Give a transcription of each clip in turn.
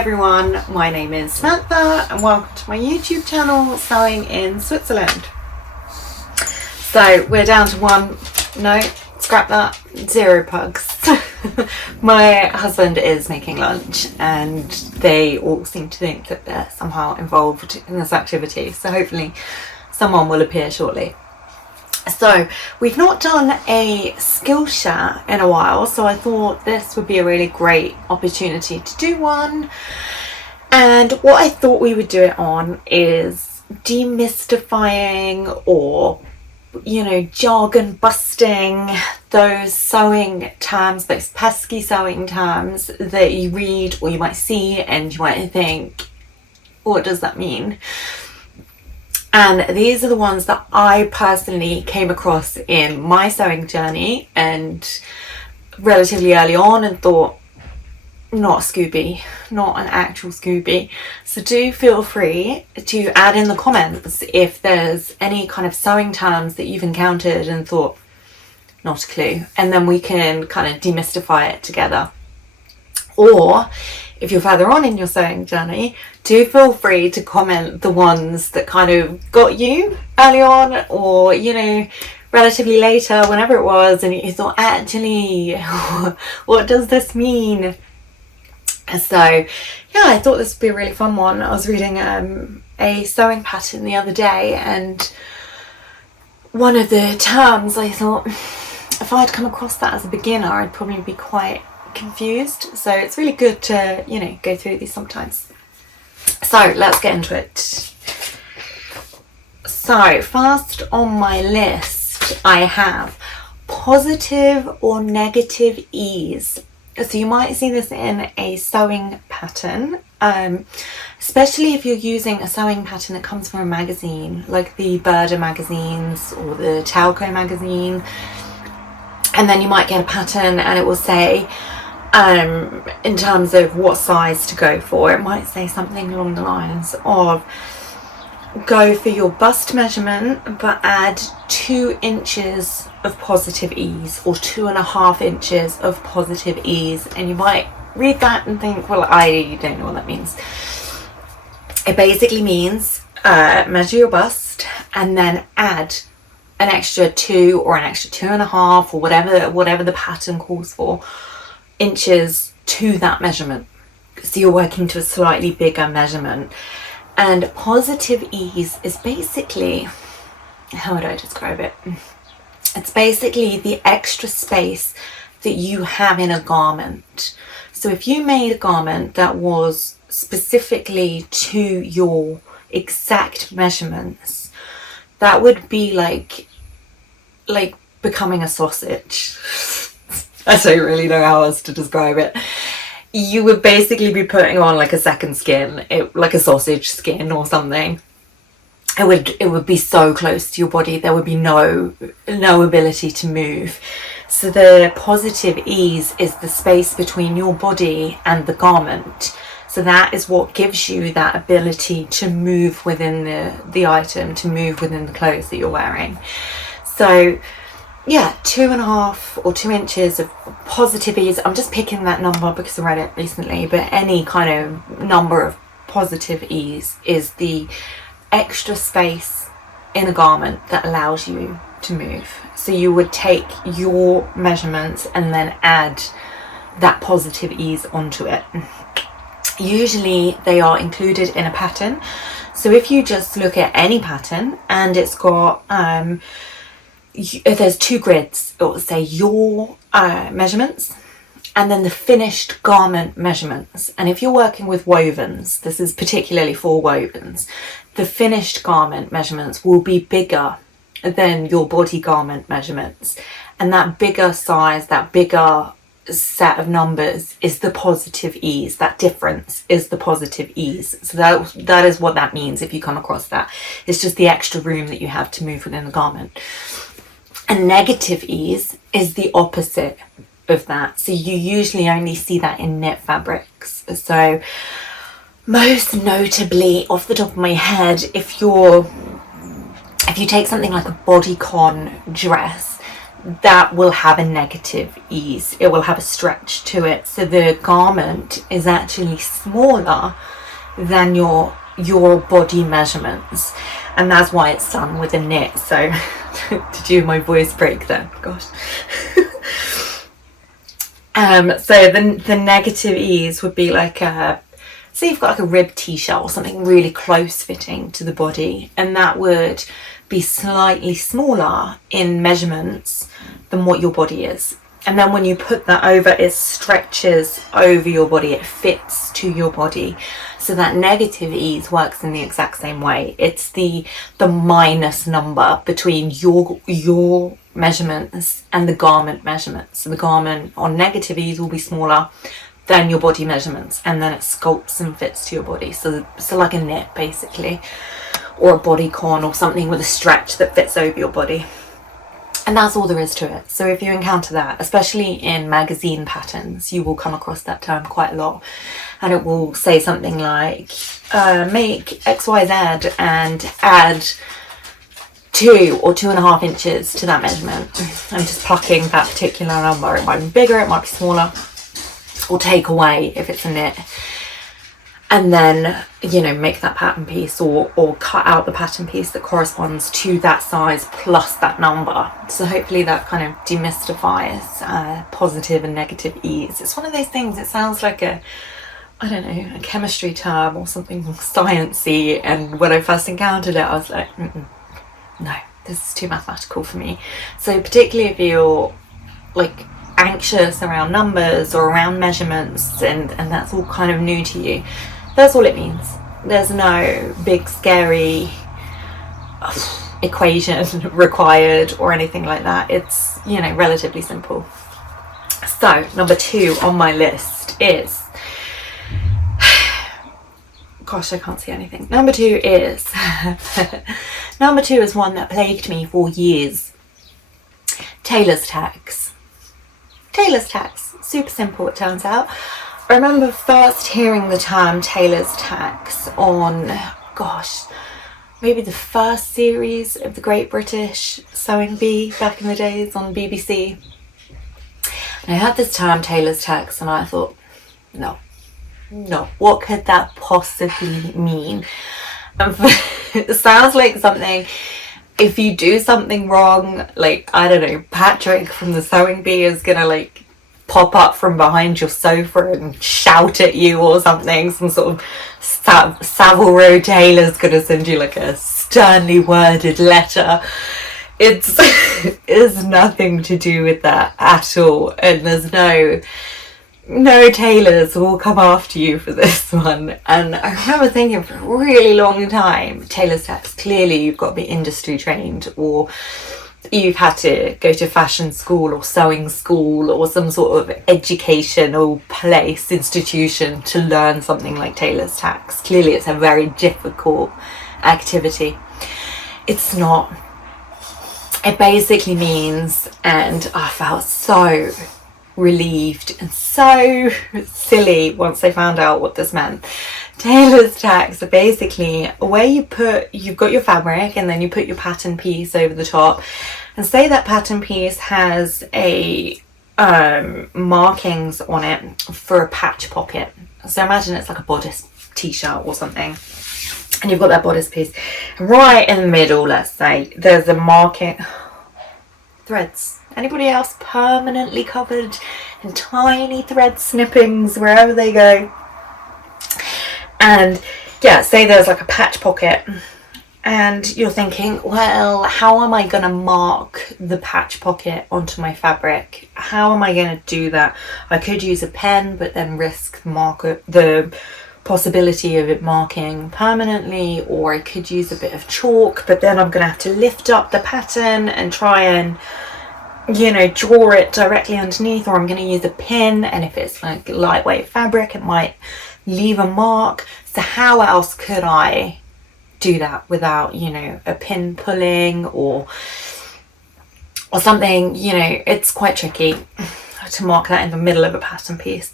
everyone, my name is Samantha and welcome to my YouTube channel, Sewing in Switzerland. So we're down to one, no, scrap that, 0 pugs. My husband is making lunch and they all seem to think that they're somehow involved in this activity, so hopefully someone will appear shortly. So we've not done a Skillshare in a while, so I thought this would be a really great opportunity to do one. And what I thought we would do it on is demystifying, or jargon busting, those sewing terms, those pesky sewing terms that you read or you might see and you might think, what does that mean? And these are the ones that I personally came across in my sewing journey and relatively early on and thought, not a Scooby, not an actual Scooby. So do feel free to add in the comments if there's any kind of sewing terms that you've encountered and thought, not a clue. And then we can kind of demystify it together. Or if you're further on in your sewing journey, do feel free to comment the ones that kind of got you early on, or relatively later, whenever it was, and you thought, actually, what does this mean? So yeah, I thought this would be a really fun one. I was reading a sewing pattern the other day, and one of the terms, I thought if I'd come across that as a beginner, I'd probably be quite confused. So it's really good to go through these sometimes. So let's get into it. So first on my list I have positive or negative ease. So you might see this in a sewing pattern, especially if you're using a sewing pattern that comes from a magazine like the Burda magazines or the Talco magazine, and then you might get a pattern and it will say in terms of what size to go for, it might say something along the lines of go for your bust measurement but add 2 inches of positive ease, or 2.5 inches of positive ease. And you might read that and think, well, I don't know what that means. It basically means measure your bust and then add an extra 2 or an extra 2.5 or whatever the pattern calls for inches to that measurement. So you're working to a slightly bigger measurement. And positive ease is basically, how would I describe it? It's basically the extra space that you have in a garment. So if you made a garment that was specifically to your exact measurements, that would be like becoming a sausage. I don't really know how else to describe it. You would basically be putting on like a second skin, like a sausage skin or something. It would be so close to your body, there would be no ability to move. So the positive ease is the space between your body and the garment. So that is what gives you that ability to move within the item, to move within the clothes that you're wearing. So yeah, 2.5 or 2 inches of positive ease. I'm just picking that number because I read it recently, but any kind of number of positive ease is the extra space in a garment that allows you to move. So you would take your measurements and then add that positive ease onto it. Usually they are included in a pattern. So if you just look at any pattern and it's got there's 2 grids, it will say your measurements and then the finished garment measurements. And if you're working with wovens, this is particularly for wovens, the finished garment measurements will be bigger than your body garment measurements. And that bigger size, that bigger set of numbers is the positive ease. That difference is the positive ease. So that is what that means if you come across that. It's just the extra room that you have to move within the garment. And negative ease is the opposite of that. So you usually only see that in knit fabrics. So most notably, off the top of my head, if you take something like a bodycon dress, that will have a negative ease. It will have a stretch to it. So the garment is actually smaller than your body measurements, and that's why it's done with a knit. So did you hear my voice break then? Gosh. So the negative ease would be like say you've got like a ribbed t-shirt or something really close fitting to the body, and that would be slightly smaller in measurements than what your body is. And then when you put that over, it stretches over your body, it fits to your body. So that negative ease works in the exact same way. It's the minus number between your measurements and the garment measurements. So the garment on negative ease will be smaller than your body measurements, and then it sculpts and fits to your body. So like a knit basically, or a bodycon or something with a stretch that fits over your body. And that's all there is to it. So if you encounter that, especially in magazine patterns, you will come across that term quite a lot. And it will say something like, make XYZ and add 2 or 2.5 inches to that measurement. I'm just plucking that particular number. It might be bigger, it might be smaller, or take away if it's a knit. And then, you know, make that pattern piece, or cut out the pattern piece that corresponds to that size plus that number. So hopefully that kind of demystifies positive and negative ease. It's one of those things, it sounds like a a chemistry term or something sciencey, and when I first encountered it I was like, no, this is too mathematical for me. So particularly if you're like anxious around numbers or around measurements, and that's all kind of new to you, that's all it means. There's no big scary equation required or anything like that. It's, you know, relatively simple. So number 2 on my list is, gosh, I can't see anything. Number 2 is number 2 is one that plagued me for years. Tailors tacks. Tailors tacks, super simple it turns out. I remember first hearing the term Tailors tacks on, gosh, maybe the first series of the Great British Sewing Bee back in the days on BBC. And I heard this term Tailors tacks and I thought, no, what could that possibly mean? It sounds like something, if you do something wrong, like, I don't know, Patrick from the Sewing Bee is gonna like pop up from behind your sofa and shout at you or something. Some sort of Savile Row tailor's gonna send you like a sternly worded letter. It's nothing to do with that at all, and there's no tailors will come after you for this one. And I remember thinking for a really long time, tailors tacks, clearly you've got to be industry trained, or you've had to go to fashion school or sewing school or some sort of educational place, institution, to learn something like tailors tacks. Clearly it's a very difficult activity. It's not. It basically means, and I felt so relieved and so silly once I found out what this meant. Tailors tacks are basically where you've got your fabric and then you put your pattern piece over the top, and say that pattern piece has a markings on it for a patch pocket. So imagine it's like a bodice t-shirt or something, and you've got that bodice piece, and right in the middle, let's say, there's a marking. Threads. Anybody else permanently covered in tiny thread snippings wherever they go? And yeah, say there's like a patch pocket, and you're thinking, well, how am I going to mark the patch pocket onto my fabric? How am I going to do that? I could use a pen, but then risk the possibility of it marking permanently, or I could use a bit of chalk, but then I'm going to have to lift up the pattern and try and, you know, draw it directly underneath, or I'm going to use a pin, and if it's like lightweight fabric it might leave a mark. So how else could I do that without, you know, a pin pulling or something? You know, it's quite tricky to mark that in the middle of a pattern piece.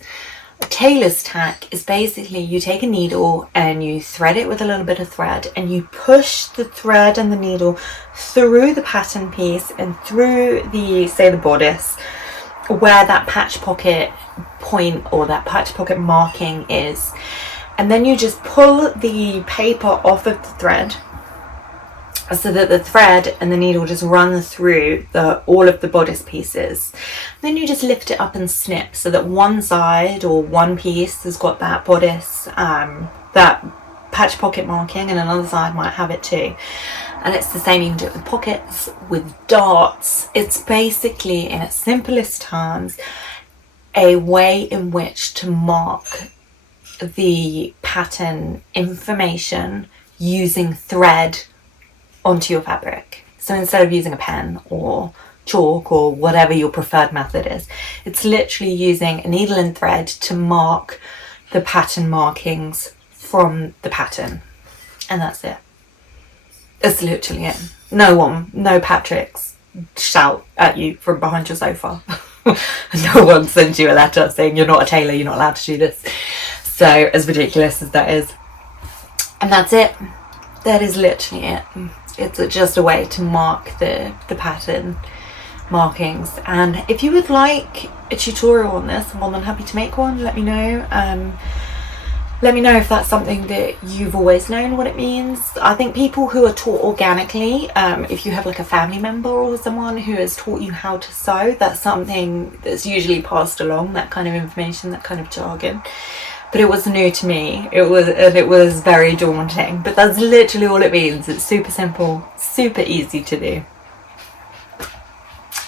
A tailor's tack is basically you take a needle and you thread it with a little bit of thread, and you push the thread and the needle through the pattern piece and through the, say, the bodice, where that patch pocket point or that patch pocket marking is. And then you just pull the paper off of the thread so that the thread and the needle just run through all of the bodice pieces. Then you just lift it up and snip so that one side or one piece has got that bodice, that patch pocket marking, and another side might have it too. And it's the same, you can do it with pockets, with darts. It's basically, in its simplest terms, a way in which to mark the pattern information using thread onto your fabric. So instead of using a pen or chalk or whatever your preferred method is, it's literally using a needle and thread to mark the pattern markings from the pattern, and that's it. That's literally it. No Patricks shout at you from behind your sofa. No one sends you a letter saying you're not a tailor, you're not allowed to do this. So, as ridiculous as that is. And that's it. That is literally it. It's just a way to mark the pattern markings. And if you would like a tutorial on this, I'm more than happy to make one. Let me know. Let me know if that's something that you've always known what it means. I think people who are taught organically, if you have like a family member or someone who has taught you how to sew, that's something that's usually passed along, that kind of information, that kind of jargon. But it was new to me. It was very daunting. But that's literally all it means. It's super simple, super easy to do.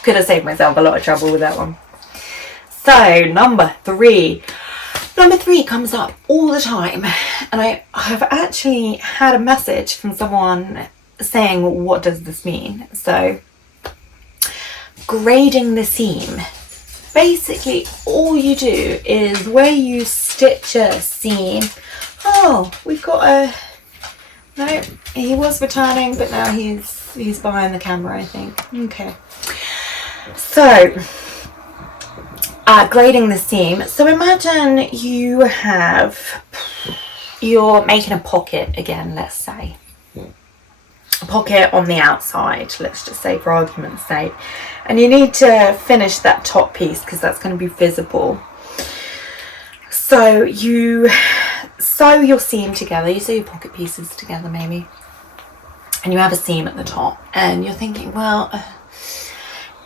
Could have saved myself a lot of trouble with that one. So, number 3. Number 3 comes up all the time, and I have actually had a message from someone saying, what does this mean? So, grading the seam. Basically, all you do is where you stitch a seam. Oh, we've got a... No, he was returning, but now he's behind the camera, I think. Okay. So... grading the seam. So imagine you're making a pocket again, let's say. A pocket on the outside, let's just say for argument's sake. And you need to finish that top piece because that's going to be visible. So you sew your seam together, you sew your pocket pieces together maybe. And you have a seam at the top. And you're thinking, well...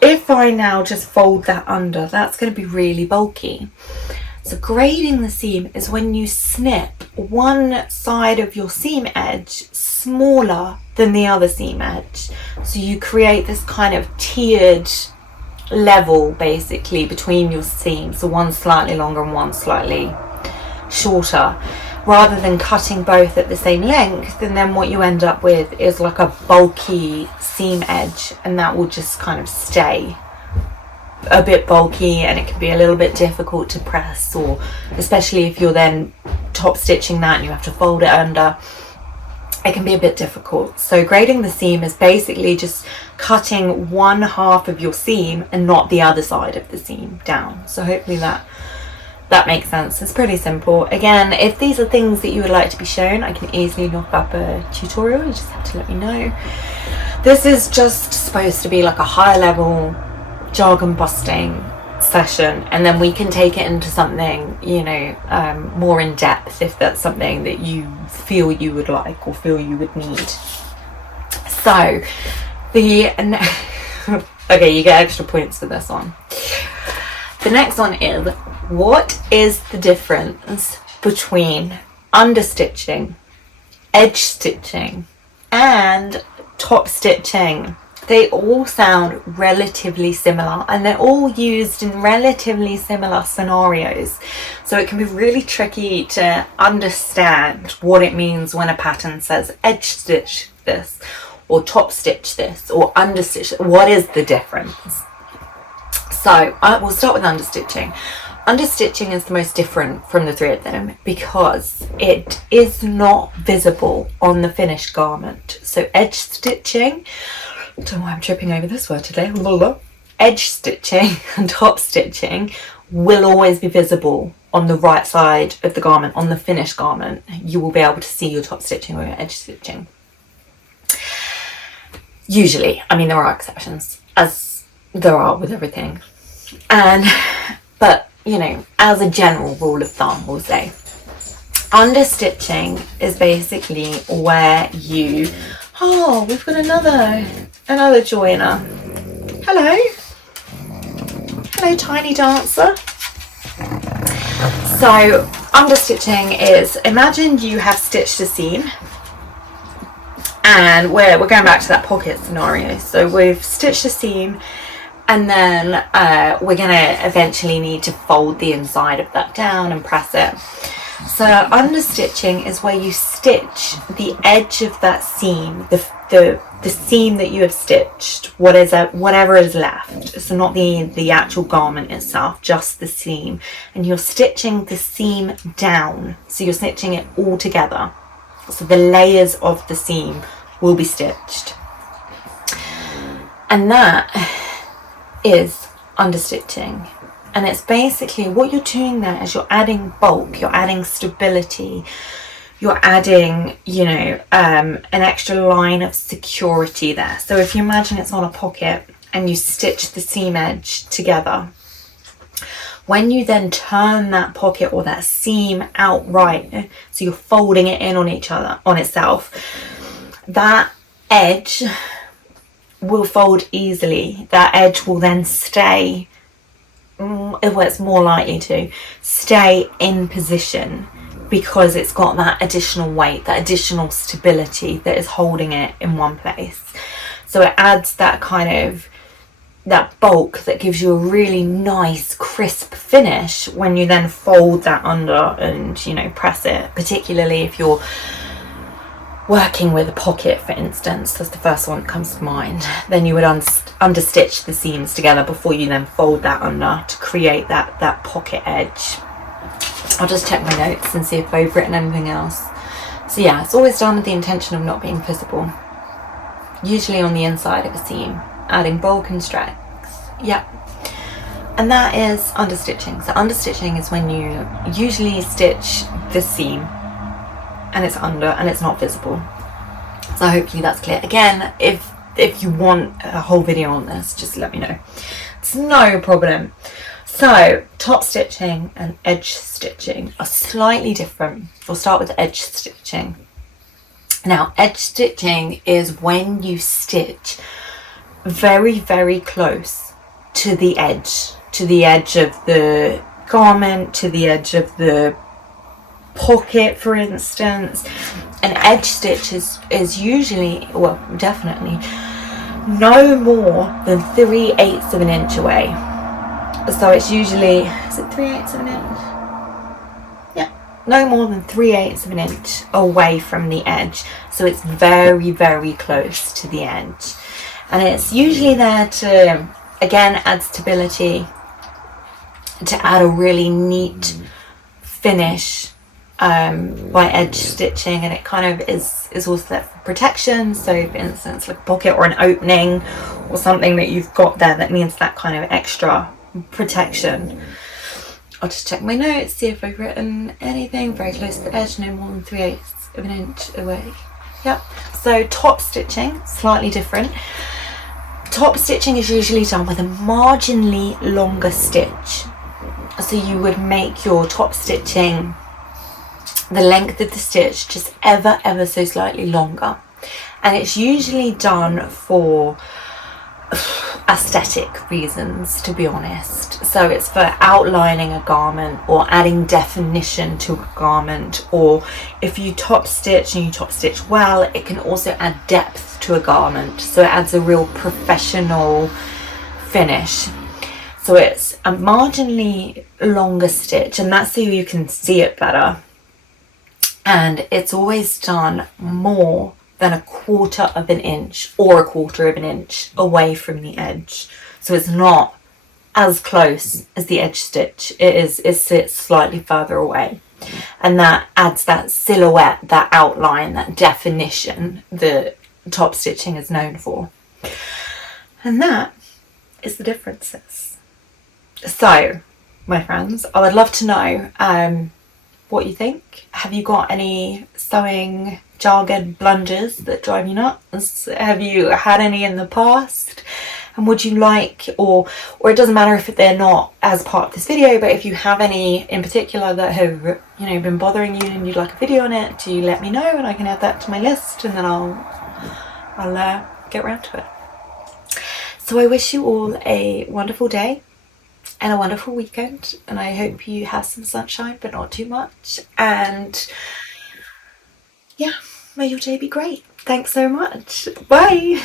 if I now just fold that under, that's going to be really bulky. So grading the seam is when you snip one side of your seam edge smaller than the other seam edge. So you create this kind of tiered level basically between your seams. So one slightly longer and one slightly shorter. Rather than cutting both at the same length, and then what you end up with is like a bulky seam edge, and that will just kind of stay a bit bulky, and it can be a little bit difficult to press, or especially if you're then top stitching that and you have to fold it under, it can be a bit difficult. So grading the seam is basically just cutting one half of your seam and not the other side of the seam down. So hopefully that makes sense. It's pretty simple. Again, if these are things that you would like to be shown, I can easily knock up a tutorial. You just have to let me know. This is just supposed to be like a high level jargon busting session, and then we can take it into something, you know, more in depth if that's something that you feel you would like or feel you would need. So okay, you get extra points for this one. The next one is, what is the difference between understitching, edge stitching, and top stitching? They all sound relatively similar, and they're all used in relatively similar scenarios. So it can be really tricky to understand what it means when a pattern says edge stitch this, or top stitch this, or understitch. What is the difference? So we'll start with understitching. Understitching is the most different from the 3 of them because it is not visible on the finished garment. So edge stitching, I don't know why I'm tripping over this word today. Edge stitching and top stitching will always be visible on the right side of the garment, on the finished garment. You will be able to see your top stitching or your edge stitching. Usually, I mean, there are exceptions, as there are with everything. But, you know, as a general rule of thumb, we'll say, understitching is basically where you, oh, we've got another joiner. Hello. Hello, tiny dancer. So understitching is, imagine you have stitched a seam, and we're going back to that pocket scenario. So we've stitched a seam, and then we're going to eventually need to fold the inside of that down and press it. So understitching is where you stitch the edge of that seam, the seam that you have stitched, whatever is left. So not the actual garment itself, just the seam. And you're stitching the seam down. So you're stitching it all together. So the layers of the seam will be stitched. And that is understitching. And it's basically what you're doing there is you're adding bulk, you're adding stability, you're adding, you know, an extra line of security there. So if you imagine it's on a pocket and you stitch the seam edge together, when you then turn that pocket or that seam outright, so you're folding it in on itself, that edge will fold easily. That edge will then stay, well, it's more likely to stay in position because it's got that additional weight, that additional stability that is holding it in one place. So it adds that kind of, that bulk that gives you a really nice crisp finish when you then fold that under and, you know, press it, particularly if you're working with a pocket, for instance. That's the first one that comes to mind. Then you would understitch the seams together before you then fold that under to create that pocket edge. I'll just check my notes and see if I've written anything else. So yeah, it's always done with the intention of not being visible, usually on the inside of a seam, adding bulk and strength. Yeah, and that is understitching. So understitching is when you usually stitch the seam and it's under and it's not visible. So hopefully that's clear. Again, if you want a whole video on this, just let me know. It's no problem. So top stitching and edge stitching are slightly different. We'll start with edge stitching. Now, edge stitching is when you stitch very, very close to the edge of the garment, to the edge of the pocket, for instance. An edge stitch is usually, well, definitely no more than 3/8 of an inch away. So it's usually, is it 3/8 of an inch? Yeah, no more than 3/8 of an inch away from the edge. So it's very, very close to the edge. And it's usually there to, again, add stability, to add a really neat finish by edge stitching. And it kind of is also there for protection. So for instance, like a pocket or an opening or something that you've got there that needs that kind of extra protection. I'll just check my notes, see if I've written anything. Very close to the edge, no more than 3/8 of an inch away. Yep. So top stitching, slightly different. Top stitching is usually done with a marginally longer stitch. So you would make your top stitching, the length of the stitch, just ever so slightly longer. And it's usually done for aesthetic reasons, to be honest. So it's for outlining a garment or adding definition to a garment, or if you top stitch and you top stitch well, it can also add depth to a garment, so it adds a real professional finish. So it's a marginally longer stitch, and that's so you can see it better, and it's always done more than 1/4 of an inch or 1/4 of an inch away from the edge. So it's not as close as the edge stitch. It sits slightly further away, and that adds that silhouette, that outline, that definition that top stitching is known for. And that is the differences. So my friends. I would love to know what you think. Have you got any sewing jargon blunders that drive you nuts? Have you had any in the past? And would you like, or it doesn't matter if they're not as part of this video, but if you have any in particular that have, you know, been bothering you and you'd like a video on it, do let me know and I can add that to my list, and then I'll get around to it. So I wish you all a wonderful day and a wonderful weekend, and I hope you have some sunshine but not too much, and yeah, may your day be great. Thanks so much. Bye.